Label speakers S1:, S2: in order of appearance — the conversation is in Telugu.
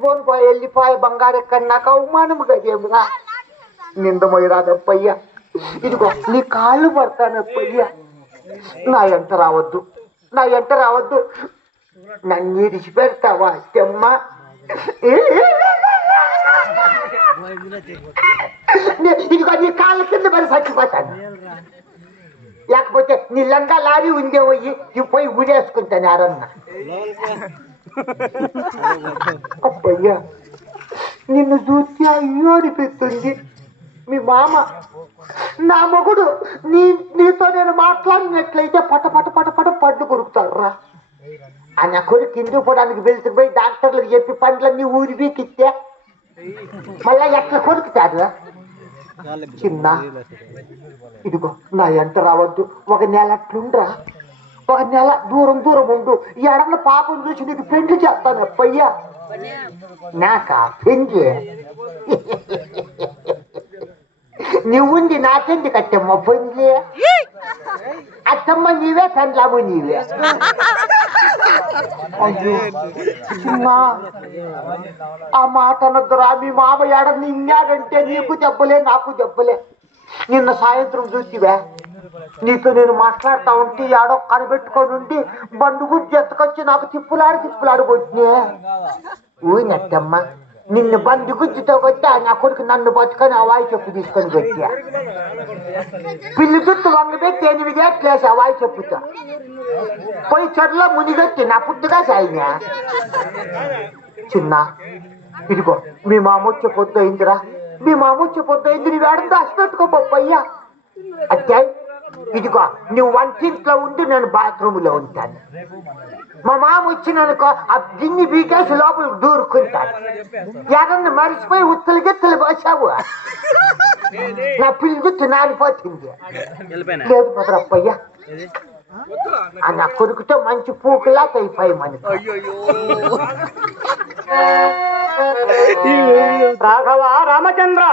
S1: ఎత్తుకొని పోయి వెళ్ళిపోయి బంగారు నాకు అవమానము కదేమురా నిందమై రాదప్పయ్యా ఇదిగో నీ కాళ్ళు పడతానప్పయ్యా నా ఎంట రావద్దు నా ఎంట రావద్దు నన్ను ఇడిచిపెడతావా అత్తమ్మ ఇదిగో నీ కాళ్ళ కింద మరి చచ్చిపోతాను లేకపోతే నీ లంగా లారీ ఉందే పోయి ఇవి పోయి ఊడేసుకుంటాను యారన్నా అబ్బయ్యా నిన్ను చూస్తే అయ్యో అనిపిస్తుంది. మీ మామ నా మొగుడు నీ నీతో నేను మాట్లాడినట్లయితే పట పట పట పట పండ్లు కొరుకుతాడు రా ఆ నా కొడుకు కింద పోవడానికి వెళ్తూ పోయి డాక్టర్లకు చెప్పి పండ్లన్నీ ఊరి బీకిస్తే మళ్ళా ఎట్లా కొరుకుతారు చిన్న ఇదిగో నా ఎంట రావద్దు ఒక నెల అట్లుండ్రా. ఒక నెల దూరం దూరం ఉండు. ఈ అడగల పాపం చూసి నీకు పెండ్లి చేస్తాను. అప్పయ్యా. నాకా పెండ్లి నువ్వుంది నాకెందుకు అత్తమ్మ పెండ్లి అత్తమ్మ నీవే పెండ్లాము నీవే. అయ్యో. చిన్న ఆ మాట అనద్దురా. మీ మామ ఎడ నిన్నాడంటే నీకు చెప్పలే నాకు చెప్పలే నిన్న సాయంత్రం చూసివే. నీతో నేను మాట్లాడుతా ఉంటే ఏడో కనిపెట్టుకొని ఉండి బండు గుజ్జు ఎత్తుకొచ్చి నాకు తిప్పులాడి తిప్పులాడి కొట్టినే. ఊనట్టమ్మ నిన్ను బండి గుజ్జుతో కొట్టా నా కొడుకు నన్ను పట్టుకొని ఆ వాయి చెప్పు తీసుకొని పెట్టా పిల్లి చుట్టూ వంగ పెట్టి ఎనిమిది ఏట్లేసి ఆ వాయి చెప్పుతా. పోయి చెట్ల మునిగొట్టి నా పుట్టుగా సాయినా చిన్న ఇదిగో మీ మామొచ్చి పొద్దు అయిందిరా. మీ మామొచ్చి పొద్దు అయింది నీ వేడంతో దాచి పెట్టుకో పప్పయ్యా. అత్యాయి ఇదిగో నువ్వు వంటింట్లో ఉండి నేను బాత్రూంలో ఉంటాను. మా మామ వచ్చిననుకో ఆ గిన్నె బీకేసి లోపలికి దూరుకుంటాను ఎడన్న మరిచిపోయి ఉత్తలు గిత్తలు పోసావు నా పిల్లి జుట్టు నానిపోతుంది. లేదు భద్రప్పయ్యా ఆ నా కొడుకుతో మంచి పూకులా అయిపోయి మనకి
S2: రాఘవ రామచంద్ర.